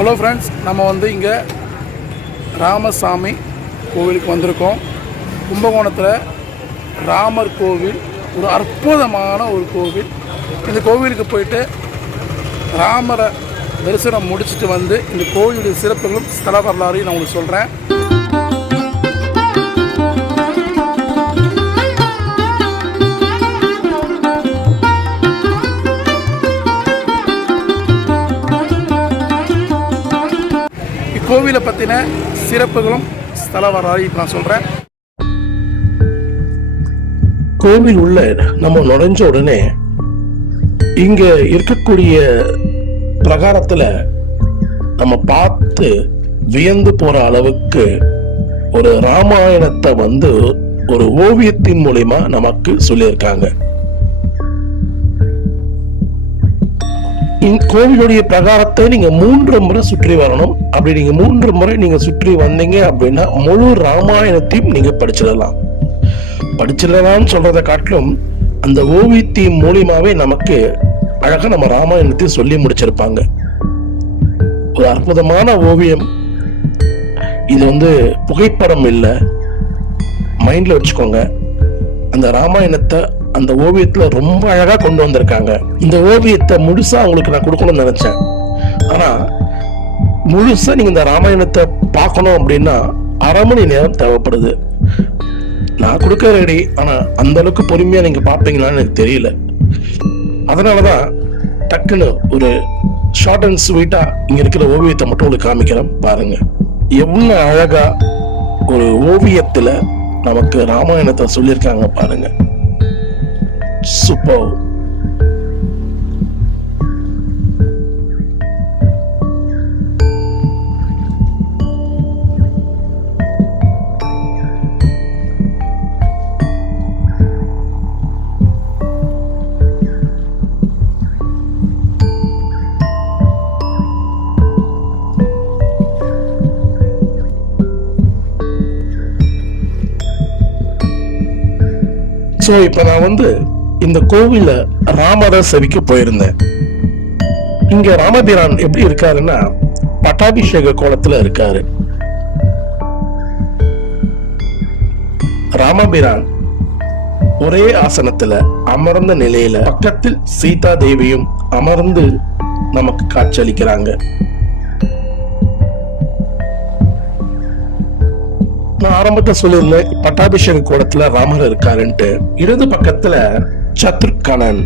Hello friends நம்ம வந்து இங்கே ராமசாமி கோவிலுக்கு வந்திருக்கோம். கும்பகோணத்தில் ராமர் கோவில் ஒரு அற்புதமான ஒரு கோவில். இந்த கோவிலுக்கு போயிட்டு ராமரை தரிசனம் முடிச்சுட்டு வந்து இந்த கோவிலுடைய சிறப்புகளும் ஸ்தல வரலாறையும் நான் உங்களுக்கு சொல்கிறேன் கோவிலை பற்றின சிறப்புகளும் ஸ்தல வரலாறு இப்போ நான் சொல்கிறேன் கோவில் உள்ள நம்ம நுழைஞ்ச உடனே இங்க இருக்கக்கூடிய பிரகாரத்துல நம்ம பார்த்து வியந்து போற அளவுக்கு ஒரு ராமாயணத்தை வந்து ஒரு ஓவியத்தின் மூலியமா நமக்கு சொல்லியிருக்காங்க. கோவிலுடைய பிரகாரத்தை நீங்க மூன்று முறை சுற்றி வரணும். அப்படி நீங்க மூன்று முறை நீங்க சுற்றி வந்தீங்க அப்படின்னா முழு ராமாயணத்தையும் நீங்க படிச்சிடலாம். படிச்சிடலாம்னு சொல்றதை காட்டிலும் அந்த ஓவியத்தின் மூலியமாவே நமக்கு அழகா நம்ம ராமாயணத்தை சொல்லி முடிச்சிருப்பாங்க. ஒரு அற்புதமான ஓவியம். இது வந்து புகைப்படம் இல்லை. மைண்ட்ல வச்சுக்கோங்க. அந்த ராமாயணத்தை அந்த ஓவியத்துல ரொம்ப அழகா கொண்டு வந்திருக்காங்க. இந்த ஓவியத்தை முழுசா உங்களுக்கு நான் கொடுக்கணும்னு நினைச்சேன். ஆனா முழுசா நீங்க இந்த ராமாயணத்தை பார்க்கணும் அப்படின்னா அரை மணி நேரம் தேவைப்படுது. நான் கொடுக்க ரெடி ஆனா அந்த அளவுக்கு பொறுமையா நீங்க பார்ப்பீங்களான்னு எனக்கு தெரியல. அதனாலதான் டக்குன்னு ஒரு ஷார்ட் அண்ட் ஸ்வீட்டா இங்க இருக்கிற ஓவியத்தை மட்டும் உங்களுக்கு காமிக்கிறேன். பாருங்க. எவ்வளவு அழகா ஒரு ஓவியத்துல நமக்கு ராமாயணத்தை சொல்லியிருக்காங்க பாருங்க. சூப்பர் ஸோ இப்போ நான் வந்து இந்த கோவில்ல ராமரை செவிக்க போயிருந்தேன். இங்க ராமபிரான் எப்படி இருக்காருன்னா பட்டாபிஷேக கோலத்துல இருக்காரு. ராமபிரான் ஒரே ஆசனத்துல அமர்ந்த நிலையில பக்கத்தில் சீதா தேவியும் அமர்ந்து நமக்கு காட்சியளிக்கிறாங்க. நான் ஆரம்பத்தை சொல்லியிருந்தேன் பட்டாபிஷேக கோலத்துல ராமர் இருக்காருன்ட்டு. இடது பக்கத்துல சத்ருக்கணன்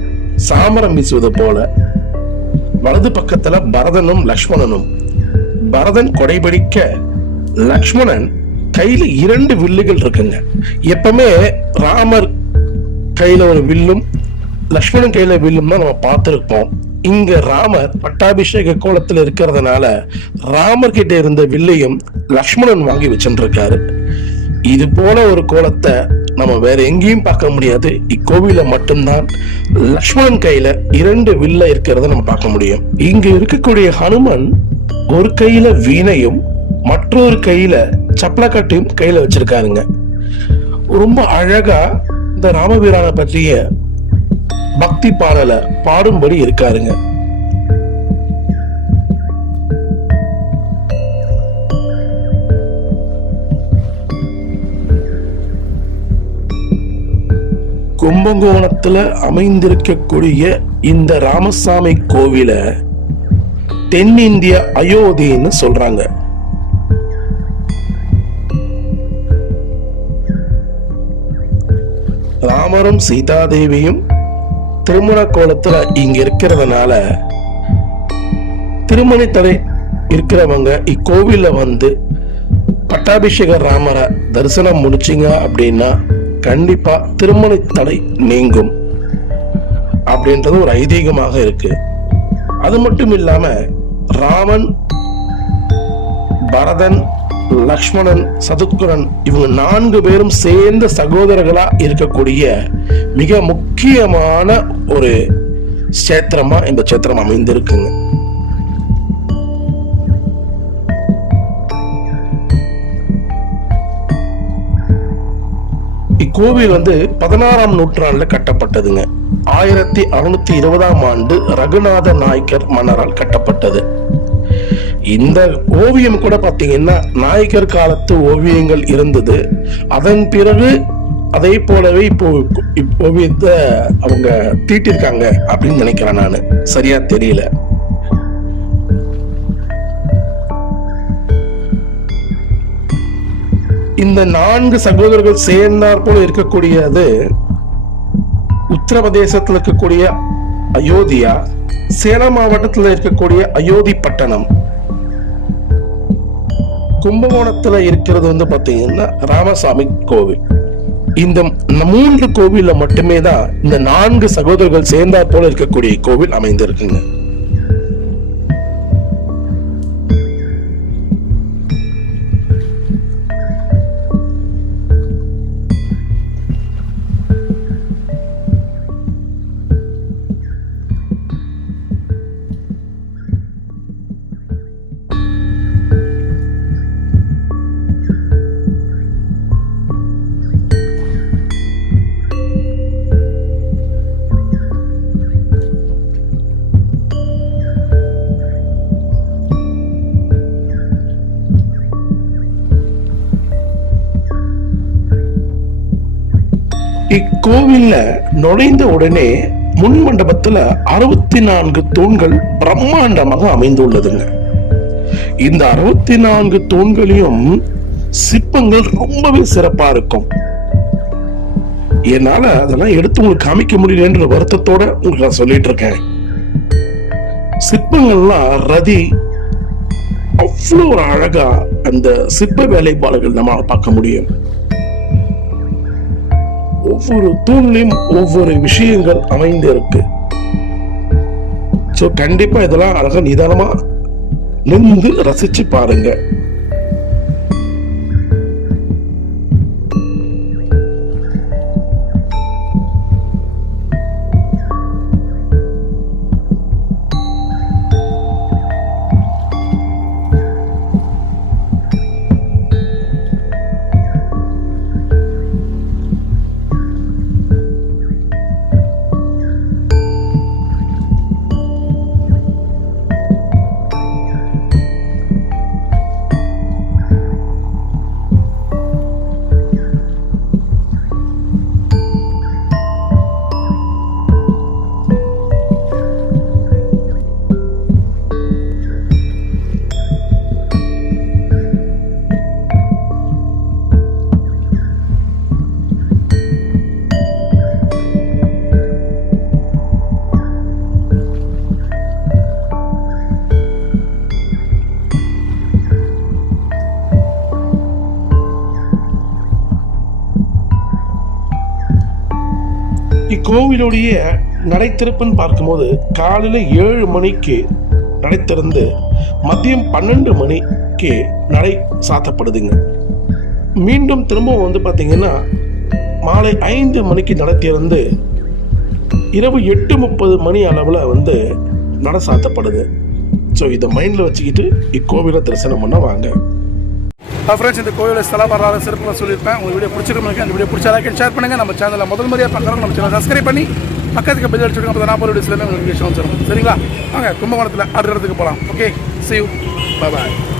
சாமரம் வீசுவது போல வலது பக்கத்துல பரதனும் லக்ஷ்மணனும். பரதன் கொடைபிடிக்க லக்ஷ்மணன் கையில இரண்டு வில்லுகள் இருக்குங்க. எப்பவுமே ராமர் கையில ஒரு வில்லும் லக்ஷ்மணன் கையில வில்லும் தான் நம்ம பார்த்துருப்போம். இங்க ராமர் பட்டாபிஷேக கோலத்துல இருக்கிறதுனால ராமர் கிட்ட இருந்த வில்லையும் லக்ஷ்மணன் வாங்கி வச்சுருக்காரு இது போல ஒரு கோலத்தை நம்ம வேற எங்கேயும் பார்க்க முடியாது. இக்கோவில மட்டும்தான் லக்ஷ்மணன் கையில இரண்டு வில்ல இருக்கிறத நம்ம பார்க்க முடியும். இங்க இருக்கக்கூடிய ஹனுமன் ஒரு கையில வீணையும் மற்றொரு கையில சப்பலக்கட்டையும் கையில வச்சிருக்காருங்க. ரொம்ப அழகா இந்த ராமவீரானை பற்றிய பக்தி பாடலை பாடும்படி இருக்காருங்க. கும்பகோணத்துல அமைந்திருக்கக்கூடிய இந்த ராமசாமி கோவில தென்னிந்திய அயோத்தின்னு சொல்றாங்க. ராமரும் சீதாதேவியும் திருமண கோலத்துல இங்க இருக்கிறதுனால திருமண தடை இருக்கிறவங்க இக்கோவில வந்து பட்டாபிஷேக ராமரை தரிசனம் முடிச்சிங்க அப்படின்னா கண்டிப்பா திருமண தடை நீங்கும் அப்படின்றது ஒரு ஐதீகமாக இருக்கு. அது மட்டும் இல்லாம ராமன் பரதன் லக்ஷ்மணன் சதுக்குரன் இவங்க நான்கு பேரும் சேர்ந்த சகோதரர்களா இருக்கக்கூடிய மிக முக்கியமான ஒரு சேத்திரமா இந்த சேத்திரம் அமைந்திருக்குங்க. இக்கோவில் வந்து பதினாறாம் நூற்றாண்டுல கட்டப்பட்டதுங்க. ஆயிரத்தி அறுநூத்தி இருபதாம் ஆண்டு ரகுநாத நாயக்கர் மன்னரால் கட்டப்பட்டது. இந்த ஓவியம் கூட பாத்தீங்கன்னா நாயக்கர் காலத்து ஓவியங்கள் இருந்தது. அதன் பிறகு அதே போலவே இப்போ இப் ஓவியத்தை அவங்க தீட்டிருக்காங்க அப்படின்னு நினைக்கிறேன் நான். சரியா தெரியல. இந்த நான்கு சகோதரர்கள் சேர்ந்தார் போல இருக்கக்கூடியது உத்தரப்பிரதேசத்தில் இருக்கக்கூடிய அயோத்தியா சேலம் மாவட்டத்தில் இருக்கக்கூடிய அயோத்தி பட்டணம். கும்பகோணத்துல இருக்கிறது வந்து பாத்தீங்கன்னா ராமசாமி கோவில். இந்த மூன்று கோவில்ல மட்டுமே தான் இந்த நான்கு சகோதரர்கள் சேர்ந்தாற் போல இருக்கக்கூடிய கோவில் அமைந்திருக்குங்க. கோவில்ல நுழைந்த உடனே முன் மண்டபத்துல அறுபத்தி நான்கு தூண்கள் பிரம்மாண்டமாக அமைந்துள்ளதுங்க. இந்த அறுபத்தி நான்கு தூண்களையும் சிற்பங்கள் ரொம்பவே சிறப்பா இருக்கும். என்னால அதெல்லாம் எடுத்து உங்களுக்கு காமிக்க முடியலன்ற வருத்தத்தோட உங்களுக்கு நான் சொல்லிட்டு இருக்கேன். சிற்பங்கள்லாம் ரதி அவ்வளோ ஒரு அழகா அந்த சிற்ப வேலைப்பாடுகள் நம்மளால பார்க்க முடியும். ஒவ்வொரு தூண்லையும் ஒவ்வொரு விஷயங்கள் அமைந்து இருக்கு ஸோ கண்டிப்பா இதெல்லாம் அழகாக நிதானமா நின்று ரசிச்சு பாருங்க. இக்கோவிலுடைய நடை திறப்புன்னு பார்க்கும்போது காலையில் ஏழு மணிக்கு நடை திறந்து மதியம் பன்னெண்டு மணிக்கு நடை சாத்தப்படுதுங்க. மீண்டும் திரும்பவும் வந்து பார்த்தீங்கன்னா மாலை ஐந்து மணிக்கு நடை திறந்து இரவு எட்டு முப்பது மணி அளவில் வந்து நடை சாத்தப்படுது. ஸோ இதை மைண்டில் வச்சுக்கிட்டு இக்கோவிலை தரிசனம் பண்ண வாங்க. ஃப்ரெண்ட்ஸ் இந்த கோயிலில் ஸ்தல வரலாறு சிறப்புகளை சொல்லியிருப்பேன். உங்கள் வீடியோ பிடிச்சிருக்கோம் இந்த வீடியோ பிடிச்சா லைக் ஷேர் பண்ணுங்கள் நம்ம சேனலில் முதல் முறையாக பார்க்குறோம் நம்ம சேனல் சப்ஸ்கிரைப் பண்ணி பக்கத்துக்கு பெல் அடிச்சுடுங்க அப்போ நான் போகிற வீடியோஸ்லேருந்து உங்களுக்கு விஷயம் வந்துடும் சரிங்களா? வாங்க கும்பகோணத்தில் அடுத்த இடத்துக்கு போகலாம் ஓகே சி யூ பாய்